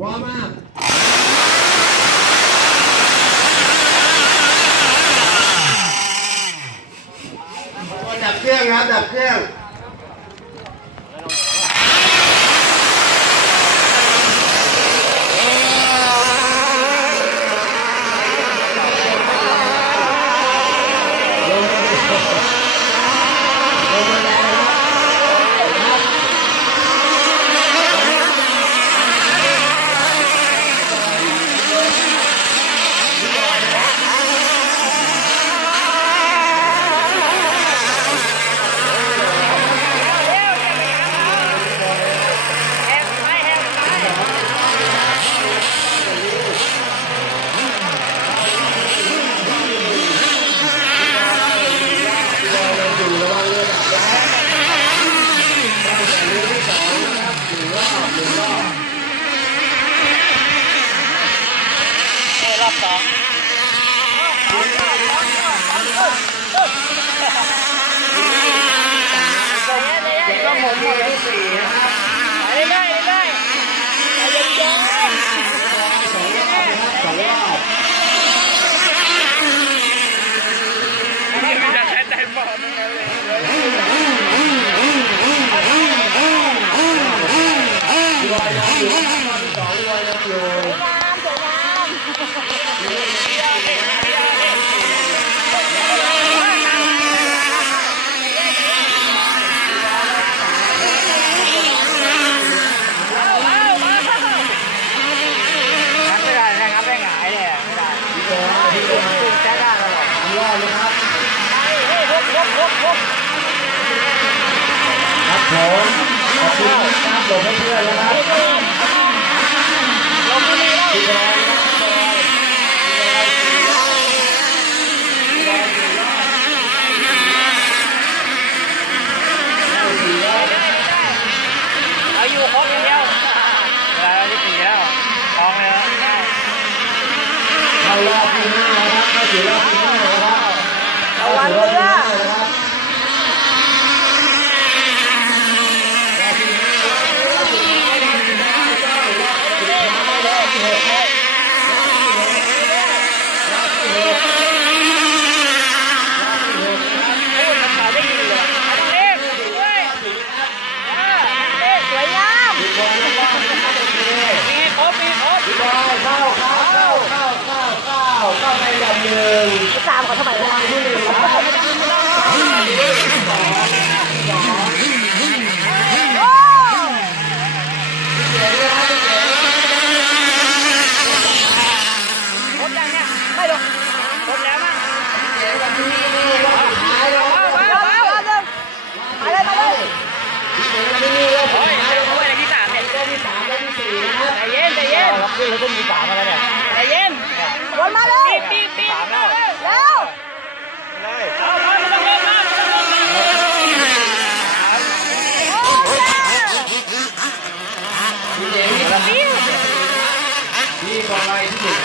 ว้ามากดับเครื่องครับดับเครื่องรอบสองก็หมุนหมดที่สี่นะครับได้เย็นๆ2 รอบจะใช้ใจหมดลอยน้ำอยู่2 ลอยน้ำอยู่ครับผมขอบคุณครับหลบให้เพื่อนแล้วครับพี่บอยเอาอยู่ครบอย่างเดียวแล้วที่4แล้วทองเลยนะเข้ารอบที่5แล้วครับเข้าสู่รอบที่5แล้วครับระวังเรือเข้าไปลำหนึ่งตามเขาทำไมล่ะที่1แล้วก็มี3อะไรเนี่ยใจเย็นวนมาเลยปี3แล้วแล้วเลยเอาลงมาพี่เจ๋งพี่บอยที่1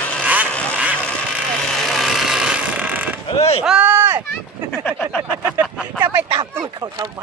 เฮ้ยจะไปตามตูดเขาทำไม